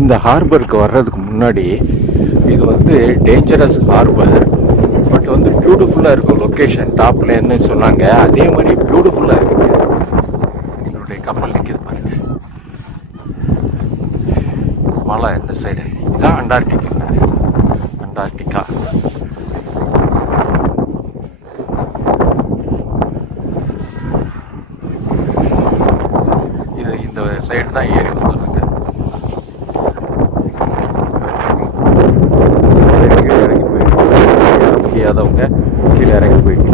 இந்த ஹார்பருக்கு வர்றதுக்கு முன்னாடி இது வந்து டேஞ்சரஸ் ஹார்பர், பட் வந்து பியூட்டிஃபுல்லாக இருக்கும். லொக்கேஷன் டாப்லன்னு சொன்னாங்க, அதே மாதிரி பியூட்டிஃபுல்லாக இருக்குது. என்னுடைய கப்பல் நிற்கிது பாருங்க, மலை இந்த சைடு. இதுதான் அண்டார்டிகா. இது இந்த சைடு தான் ஏறி வந்துடுறாங்க. கீழே இறங்கி போயிட்டு முடியாதவங்க கீழே இறங்கி போயிட்டு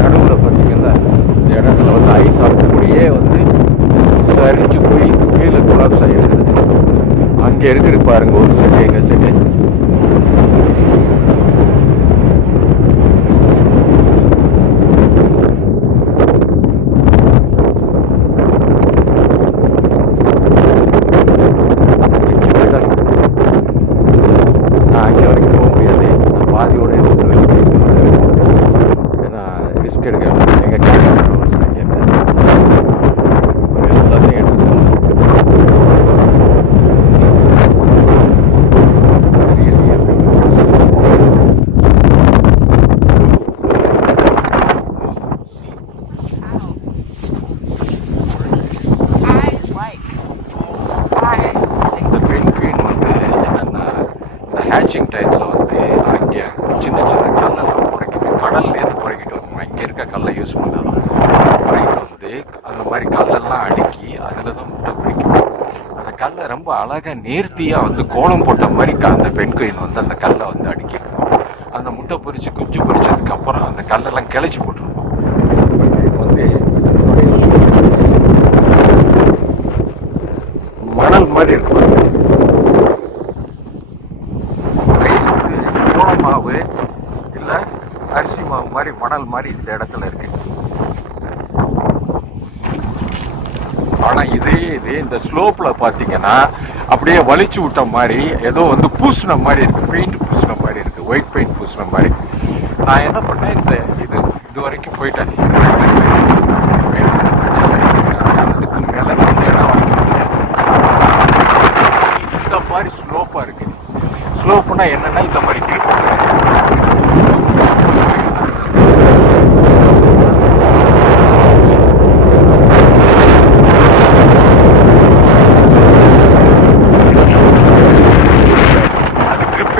நடுவில் பார்த்தீங்கன்னா இந்த இடத்துல வந்து ஐஸ் அப்படியே வந்து சரிஞ்சு போய் கீழே கொலாப்ஸ் ஆகிடுது. அங்கே இருக்குது பாருங்க ஒரு செட்டு, எங்கள் செட்டு. நான் அங்கே வரைக்கும் போக முடியாது, நான் பாதியோட வந்து வெளியே ஏன்னா ரிஸ்க் எடுக்க எங்கள் கேட்க எல்லாத்தையும் எடுத்து ஹேச்சிங் டயத்தில் வந்து அங்கே சின்ன கல்லெல்லாம் புறக்கிட்டு கடல்லேருந்து புறக்கிட்டு வரணும். அங்கே இருக்க கல்லை யூஸ் பண்ணாலும் புறக்கிட்டு வந்து அந்த மாதிரி கல்லெல்லாம் அடுக்கி அதில் தான் முட்டை பொறிக்கும். அந்த கல்லை ரொம்ப அழகாக நேர்த்தியாக வந்து கோலம் போட்ட மாதிரி அந்த பெண்குயின் வந்து அந்த கல்லை வந்து அடுக்கிருக்கும். அந்த முட்டை பொறிச்சு குஞ்சு பொறிச்சதுக்கப்புறம் அந்த கல்லெல்லாம் கிளச்சி போட்டுருப்போம். வந்து மணல் மாதிரி இருக்கும். மாவு இல்லை அரிசி மாவு மாதிரி மணல் மாதிரி இந்த இடத்துல இருக்கு. ஆனால் இதே இந்த ஸ்லோப்பில் பார்த்தீங்கன்னா அப்படியே வலிச்சு விட்ட மாதிரி ஏதோ வந்து பூசின மாதிரி இருக்குது, பெயிண்ட் பூசின மாதிரி இருக்குது, ஒயிட் பெயிண்ட் பூசின மாதிரி. நான் என்ன பண்ணேன், இது வரைக்கும் போயிட்டேன். அதுக்கு மேலே இந்த மாதிரி ஸ்லோப்பாக இருக்குது. ஸ்லோப்புனா என்னென்னா இந்த மாதிரி